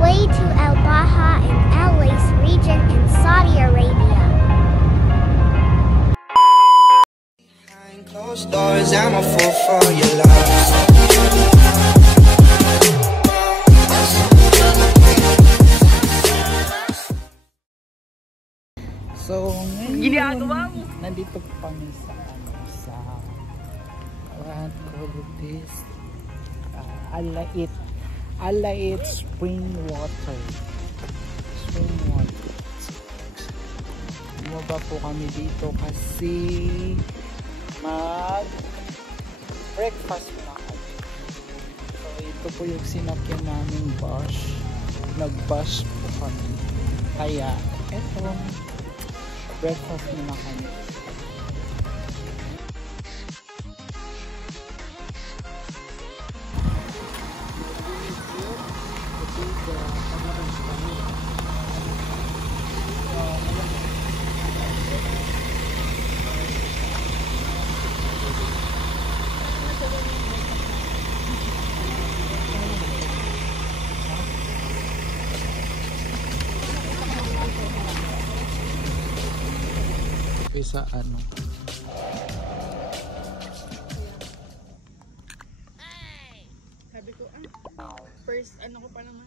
way to Al Baha in Al Lais region in Saudi Arabia. Behind closed doors, I'm a fool for your love. So, ngayon, nandito kami sa what call this? Al-Lait spring water. Bumaba po kami dito kasi breakfast na kami. So, ito po yung sinakyan naming bus. Nag-bus po kami. Kaya, eto, breakfast na kami. Sa ano sabi ko first ano ko pa naman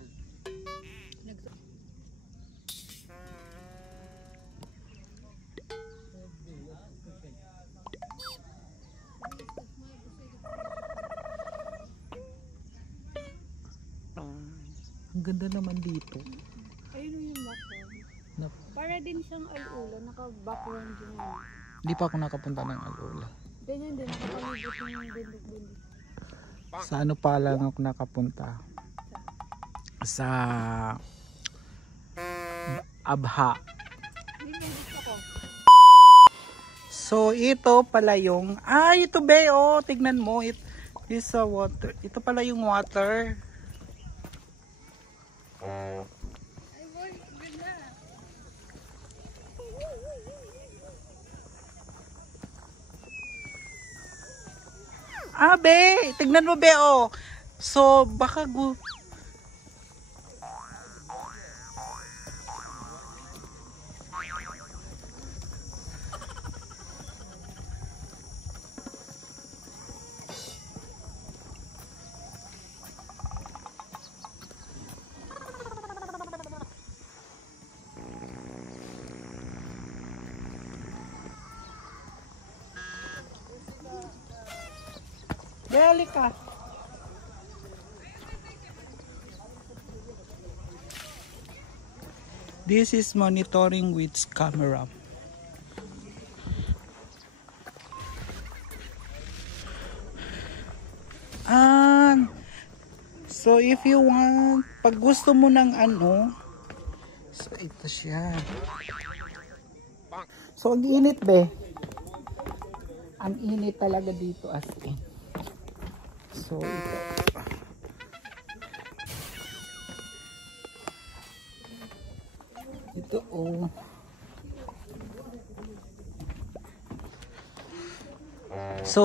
ang ganda naman dito. ayun yung background. Para din siyang Al-Ula, naka-background din. Hindi pa ako nakapunta ng Al-Ula. Ganyan din, nakapalibot ng bundok-bundok. Sa ano pa lang ako nakapunta? Sa Abha. So ito pala yung ito be, tignan mo, this water. Ito pala yung water. Be, tignan mo be, so baka Dali ka. This is monitoring with camera. So if you want, pag gusto mo ng so ito siya. So ang init be. Ang init talaga dito as in. So ito so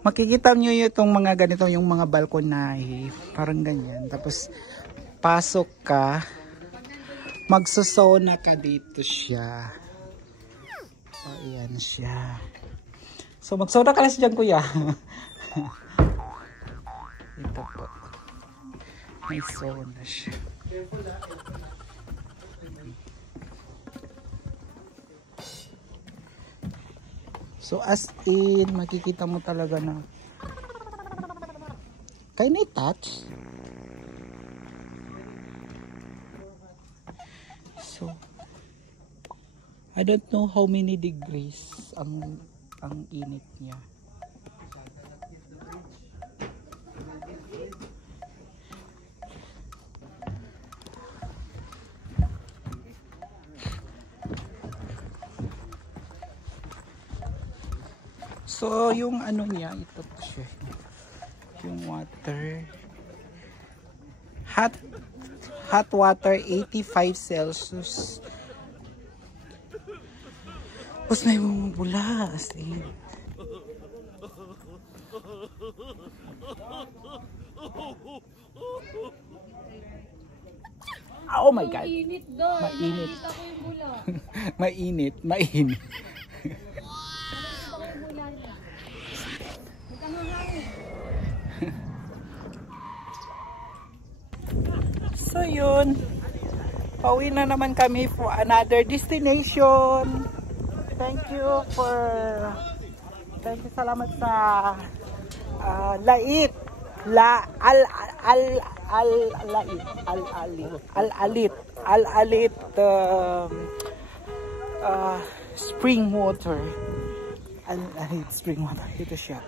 makikita nyo itong mga ganito, yung mga balkonahe, parang ganyan. Tapos pasok ka, magsusona ka dito siya. Ayan siya. So magsona ka lang siya dyan, kuya. Ito po. May sauna siya. So as in, makikita mo talaga na can I touch? So I don't know how many degrees ang init niya. So yung niya, ito po siya, yung water, hot water 85 Celsius. Tapos may bumubula as in. Oh my God. Mainit doon. Mainit. Nakikita ko yung bula. Mainit. Nakikita ko yung bula niya. Huwag kang hangangin. So yun. Pauwi na naman kami for another destination. Thank you, salamat sa Lait. Al-Alit spring water. Al-Alit spring water. Ito siya.